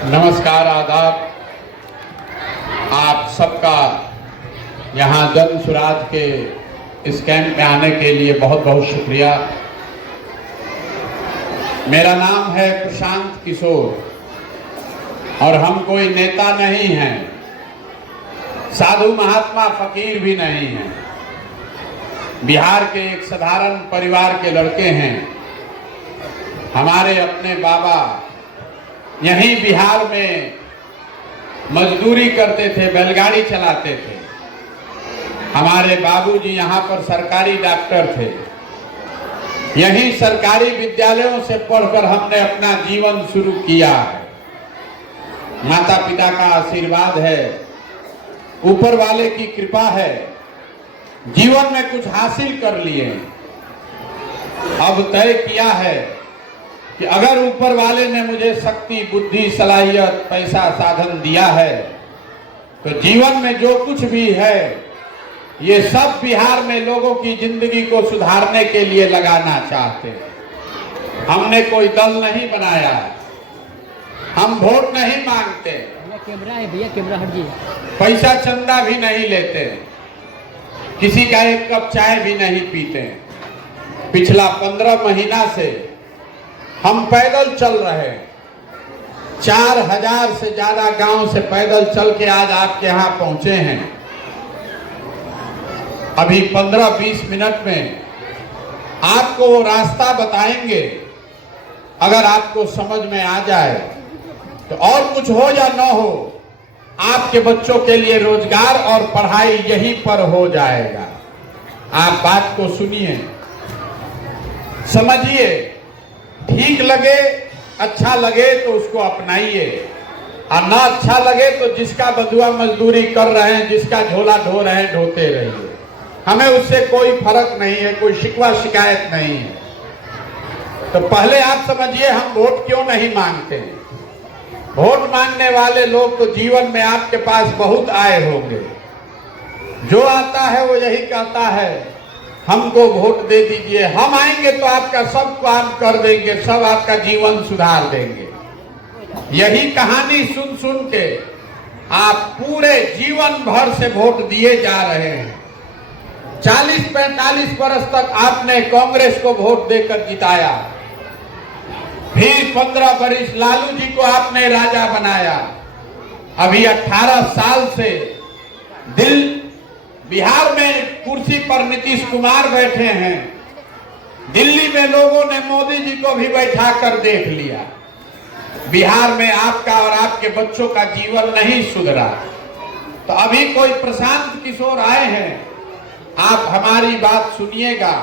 नमस्कार, आदाब। आप सबका यहाँ जन सुराज के इस कैंप में आने के लिए बहुत बहुत शुक्रिया। मेरा नाम है प्रशांत किशोर और हम कोई नेता नहीं हैं, साधु महात्मा फकीर भी नहीं हैं। बिहार के एक साधारण परिवार के लड़के हैं। हमारे अपने बाबा यहीं बिहार में मजदूरी करते थे, बैलगाड़ी चलाते थे। हमारे बाबूजी यहाँ पर सरकारी डॉक्टर थे। यहीं सरकारी विद्यालयों से पढ़कर हमने अपना जीवन शुरू किया है। माता पिता का आशीर्वाद है, ऊपर वाले की कृपा है, जीवन में कुछ हासिल कर लिए। अब तय किया है कि अगर ऊपर वाले ने मुझे शक्ति, बुद्धि, सलाहियत, पैसा, साधन दिया है तो जीवन में जो कुछ भी है ये सब बिहार में लोगों की जिंदगी को सुधारने के लिए लगाना चाहते हैं। हमने कोई दल नहीं बनाया, हम वोट नहीं मांगते, कैमरा है भैया, कैमरा हट जी, पैसा चंदा भी नहीं लेते, किसी का एक कप चाय भी नहीं पीते। पिछला 15 महीना से हम पैदल चल रहे हैं। 4000 से ज्यादा गांव से पैदल चल के आज आपके यहाँ पहुंचे हैं। अभी 15-20 मिनट में आपको वो रास्ता बताएंगे। अगर आपको समझ में आ जाए तो और कुछ हो या न हो, आपके बच्चों के लिए रोजगार और पढ़ाई यहीं पर हो जाएगा। आप बात को सुनिए, समझिए, ठीक लगे, अच्छा लगे तो उसको अपनाइए, और ना अच्छा लगे तो जिसका बदुआ मजदूरी कर रहे हैं, जिसका झोला ढो रहे हैं, ढोते रहिए। हमें उससे कोई फर्क नहीं है, कोई शिकवा शिकायत नहीं है। तो पहले आप समझिए हम वोट क्यों नहीं मांगते हैं। वोट मांगने वाले लोग तो जीवन में आपके पास बहुत आए होंगे। जो आता है वो यही कहता है हमको वोट दे दीजिए, हम आएंगे तो आपका सब काम कर देंगे, सब आपका जीवन सुधार देंगे। यही कहानी सुन सुन के आप पूरे जीवन भर से वोट दिए जा रहे हैं। 40-45 वर्ष तक आपने कांग्रेस को वोट देकर जिताया, फिर 15 वर्ष लालू जी को आपने राजा बनाया। अभी 18 साल से बिहार में कुर्सी पर नीतीश कुमार बैठे हैं। दिल्ली में लोगों ने मोदी जी को भी बैठा कर देख लिया। बिहार में आपका और आपके बच्चों का जीवन नहीं सुधरा। तो अभी कोई प्रशांत किशोर आए हैं, आप हमारी बात सुनिएगा,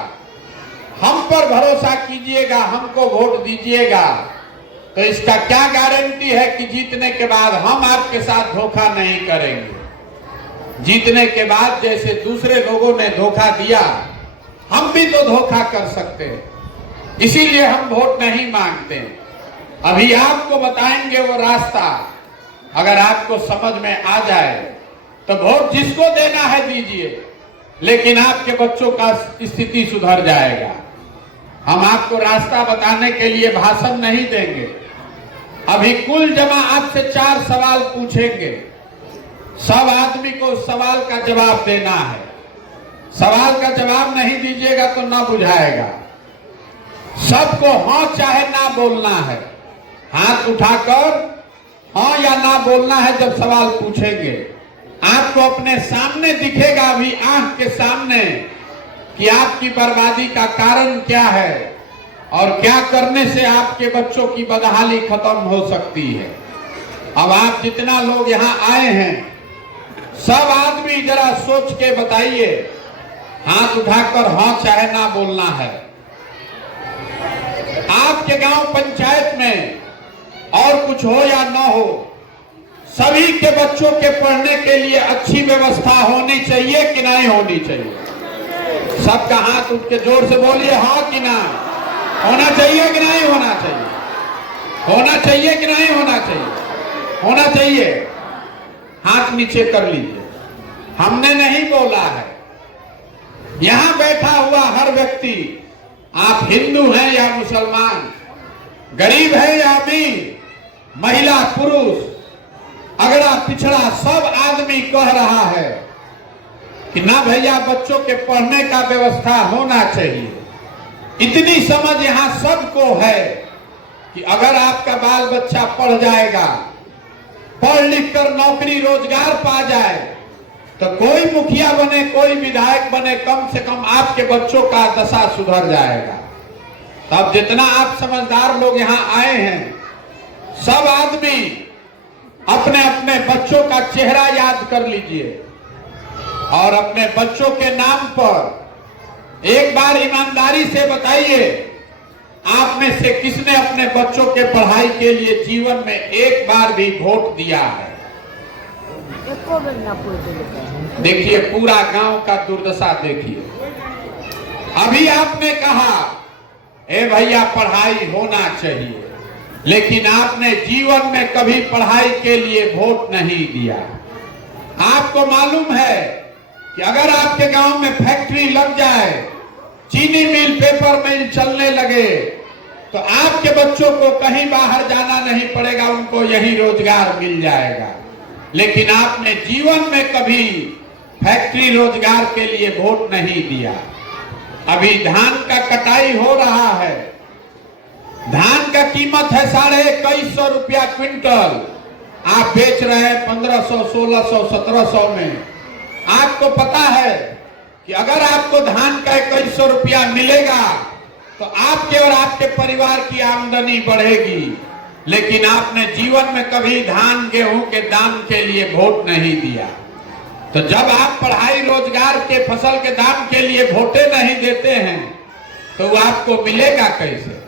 हम पर भरोसा कीजिएगा, हमको वोट दीजिएगा। तो इसका क्या गारंटी है कि जीतने के बाद हम आपके साथ धोखा नहीं करेंगे। जीतने के बाद जैसे दूसरे लोगों ने धोखा दिया, हम भी तो धोखा कर सकते हैं। इसीलिए हम वोट नहीं मांगते। अभी आपको बताएंगे वो रास्ता। अगर आपको समझ में आ जाए तो वोट जिसको देना है दीजिए, लेकिन आपके बच्चों का स्थिति सुधर जाएगा। हम आपको रास्ता बताने के लिए भाषण नहीं देंगे। अभी कुल जमा आपसे 4 सवाल पूछेंगे। सब आदमी को सवाल का जवाब देना है। सवाल का जवाब नहीं दीजिएगा तो ना बुझाएगा। सबको हाँ चाहे ना बोलना है। हाथ उठाकर हाँ या ना बोलना है जब सवाल पूछेंगे। आपको अपने सामने दिखेगा, अभी आंख के सामने, कि आपकी बर्बादी का कारण क्या है और क्या करने से आपके बच्चों की बदहाली खत्म हो सकती है। अब आप जितना लोग यहाँ आए हैं, सब आदमी जरा सोच के बताइए, हाथ उठाकर हाँ चाहे ना बोलना है। आपके गांव पंचायत में और कुछ हो या ना हो, सभी के बच्चों के पढ़ने के लिए अच्छी व्यवस्था होनी चाहिए कि नहीं होनी चाहिए? सबका हाथ उठ के जोर से बोलिए, हाँ कि ना? होना चाहिए कि नहीं होना चाहिए? होना चाहिए कि नहीं होना चाहिए? होना चाहिए। हाथ नीचे कर लीजिए। हमने नहीं बोला है। यहां बैठा हुआ हर व्यक्ति, आप हिंदू हैं या मुसलमान, गरीब है या अमीर, महिला पुरुष, अगड़ा पिछड़ा सब आदमी कह रहा है कि ना भैया बच्चों के पढ़ने का व्यवस्था होना चाहिए। इतनी समझ यहां सबको है कि अगर आपका बाल बच्चा पढ़ जाएगा, पढ़ लिख कर नौकरी रोजगार पा जाए, तो कोई मुखिया बने, कोई विधायक बने, कम से कम आपके बच्चों का दशा सुधर जाएगा। तब जितना आप समझदार लोग यहाँ आए हैं, सब आदमी अपने अपने बच्चों का चेहरा याद कर लीजिए और अपने बच्चों के नाम पर एक बार ईमानदारी से बताइए, आप में से किसने अपने बच्चों के पढ़ाई के लिए जीवन में एक बार भी वोट दिया है? देखिए पूरा गांव का दुर्दशा देखिए। अभी आपने कहा ए भैया पढ़ाई होना चाहिए, लेकिन आपने जीवन में कभी पढ़ाई के लिए वोट नहीं दिया। आपको मालूम है कि अगर आपके गांव में फैक्ट्री लग जाए, चीनी मिल, पेपर मिल चलने लगे, तो आपके बच्चों को कहीं बाहर जाना नहीं पड़ेगा, उनको यही रोजगार मिल जाएगा। लेकिन आपने जीवन में कभी फैक्ट्री रोजगार के लिए वोट नहीं दिया। अभी धान का कटाई हो रहा है, धान का कीमत है 2150 रुपया क्विंटल, आप बेच रहे हैं 1500, 1600, 1700 में। आपको पता है कि अगर आपको धान का 2100 रुपया मिलेगा तो आपके और आपके परिवार की आमदनी बढ़ेगी, लेकिन आपने जीवन में कभी धान गेहूं के दाम के लिए वोट नहीं दिया। तो जब आप पढ़ाई रोजगार के फसल के दाम के लिए वोटे नहीं देते हैं तो वो आपको मिलेगा कैसे?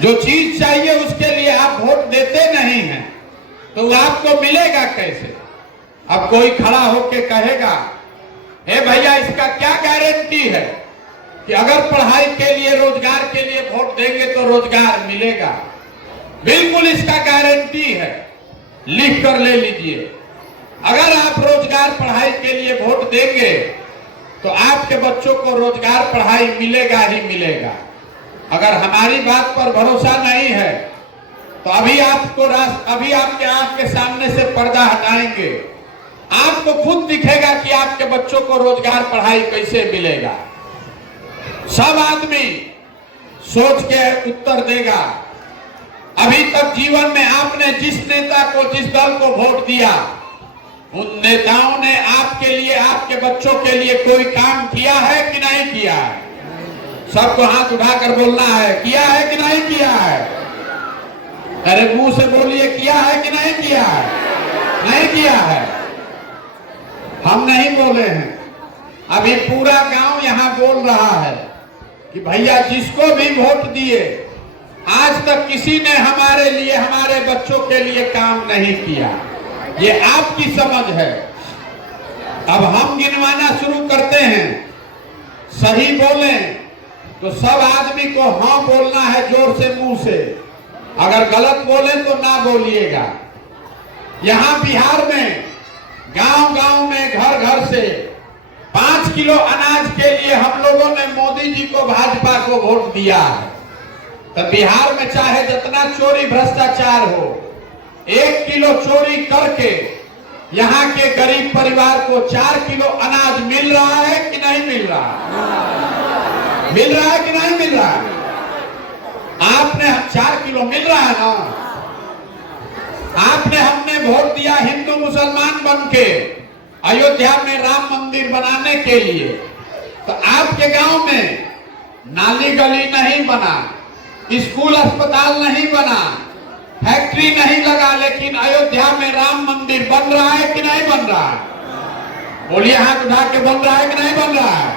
जो चीज चाहिए उसके लिए आप वोट देते नहीं हैं तो वो आपको मिलेगा कैसे? अब कोई खड़ा होके कहेगा हे भैया इसका क्या गारंटी है कि अगर पढ़ाई के लिए रोजगार के लिए वोट देंगे तो रोजगार मिलेगा? बिल्कुल इसका गारंटी है, लिख कर ले लीजिए। अगर आप रोजगार पढ़ाई के लिए वोट देंगे तो आपके बच्चों को रोजगार पढ़ाई मिलेगा ही मिलेगा। अगर हमारी बात पर भरोसा नहीं है तो अभी आपके आंख के सामने से पर्दा हटाएंगे, आपको खुद दिखेगा कि आपके बच्चों को रोजगार पढ़ाई कैसे मिलेगा। सब आदमी सोच के उत्तर देगा। अभी तक जीवन में आपने जिस नेता को, जिस दल को वोट दिया, उन नेताओं ने आपके लिए, आपके बच्चों के लिए कोई काम किया है कि नहीं किया है? सबको हाथ उठाकर बोलना है, किया है कि नहीं किया है? अरे मुंह से बोलिए, किया है कि नहीं किया है? नहीं किया है। हम नहीं बोले हैं, अभी पूरा गांव यहाँ बोल रहा है कि भैया जिसको भी वोट दिए, आज तक किसी ने हमारे लिए, हमारे बच्चों के लिए काम नहीं किया। ये आपकी समझ है। अब हम गिनवाना शुरू करते हैं। सही बोलें तो सब आदमी को हाँ बोलना है जोर से, मुंह से। अगर गलत बोले तो ना बोलिएगा। यहाँ बिहार में गांव-गांव में, घर-घर से 5 किलो अनाज के लिए हम लोगों ने मोदी जी को, भाजपा को वोट दिया है। तो बिहार में चाहे जितना चोरी भ्रष्टाचार हो, 1 किलो चोरी करके यहाँ के गरीब परिवार को 4 किलो अनाज मिल रहा है कि नहीं मिल रहा? मिल रहा है कि नहीं मिल रहा? आपने 4 किलो मिल रहा है ना? आपने, हमने वोट दिया हिंदू मुसलमान बन के अयोध्या में राम मंदिर बनाने के लिए, तो आपके गांव में नाली गली नहीं बना, स्कूल अस्पताल नहीं बना, फैक्ट्री नहीं लगा, लेकिन अयोध्या में राम मंदिर बन रहा है कि नहीं बन रहा है? बोलिए हाथ उठा के, बन रहा है कि नहीं बन रहा है?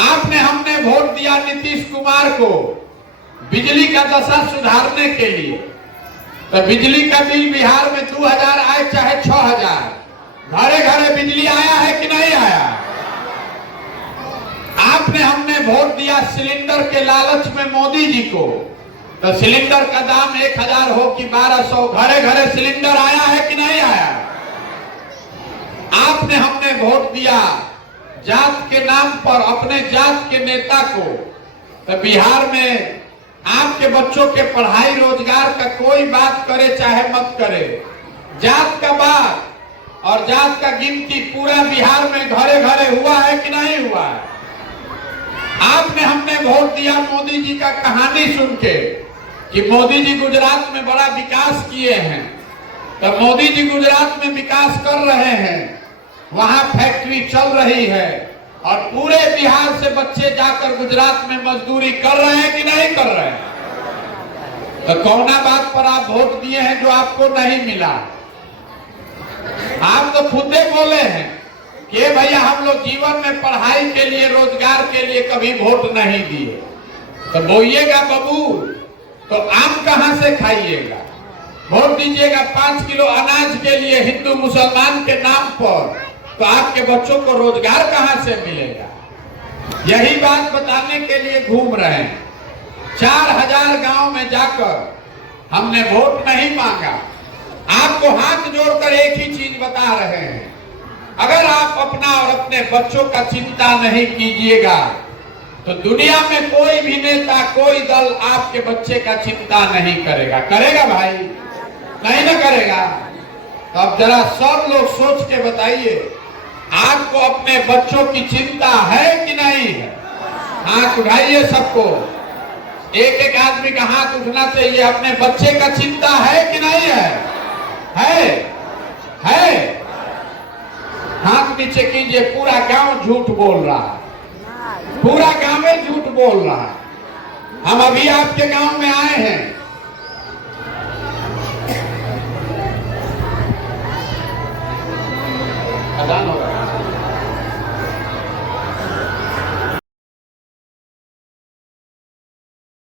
आपने, हमने वोट दिया नीतीश कुमार को बिजली का दशा सुधारने के लिए, तो बिजली का बिल बिहार में 2000 आए चाहे 6000, घरे घरे बिजली आया है कि नहीं आया? आपने, हमने वोट दिया सिलेंडर के लालच में मोदी जी को, तो सिलेंडर का दाम 1000 हो कि 1200, घरे घरे सिलेंडर आया है कि नहीं आया? आपने, हमने वोट दिया जात के नाम पर अपने जात के नेता को, तो बिहार में आपके बच्चों के पढ़ाई रोजगार रोजगार का कोई बात करे चाहे मत करे, जात का बात और जात का गिनती पूरा बिहार में घरे घरे हुआ है कि नहीं हुआ है? आपने हमने वोट दिया मोदी जी का कहानी सुन के कि मोदी जी गुजरात में बड़ा विकास किए हैं, तो मोदी जी गुजरात में विकास कर रहे हैं, वहां फैक्ट्री चल रही है और पूरे बिहार से बच्चे जाकर गुजरात में मजदूरी कर रहे हैं कि नहीं कर रहे हैं? तो कौना बात पर आप वोट दिए हैं जो आपको नहीं मिला? आप तो खुद बोले हैं कि भैया हम लोग जीवन में पढ़ाई के लिए, रोजगार के लिए कभी वोट नहीं दिए। तो बोइएगा बबूल तो आम कहां से खाइएगा? वोट दीजिएगा 5 किलो अनाज के लिए हिंदू मुसलमान के नाम पर, तो आपके बच्चों को रोजगार कहां से मिलेगा? यही बात बताने के लिए घूम रहे हैं। 4000 गांव में जाकर हमने वोट नहीं मांगा। आपको हाथ जोड़कर एक ही चीज बता रहे हैं, अगर आप अपना और अपने बच्चों का चिंता नहीं कीजिएगा तो दुनिया में कोई भी नेता, कोई दल आपके बच्चे का चिंता नहीं करेगा। करेगा भाई? नहीं ना करेगा। तो अब जरा सब लोग सोच के बताइए, आपको अपने बच्चों की चिंता है कि नहीं है? हाथ उठाइए सबको, एक एक आदमी का हाथ उठना चाहिए। अपने बच्चे का चिंता है कि नहीं है? है? हाथ नीचे कीजिए। पूरा गांव झूठ बोल रहा है, पूरा गांव में झूठ बोल रहा है। हम अभी आपके गांव में आए हैं,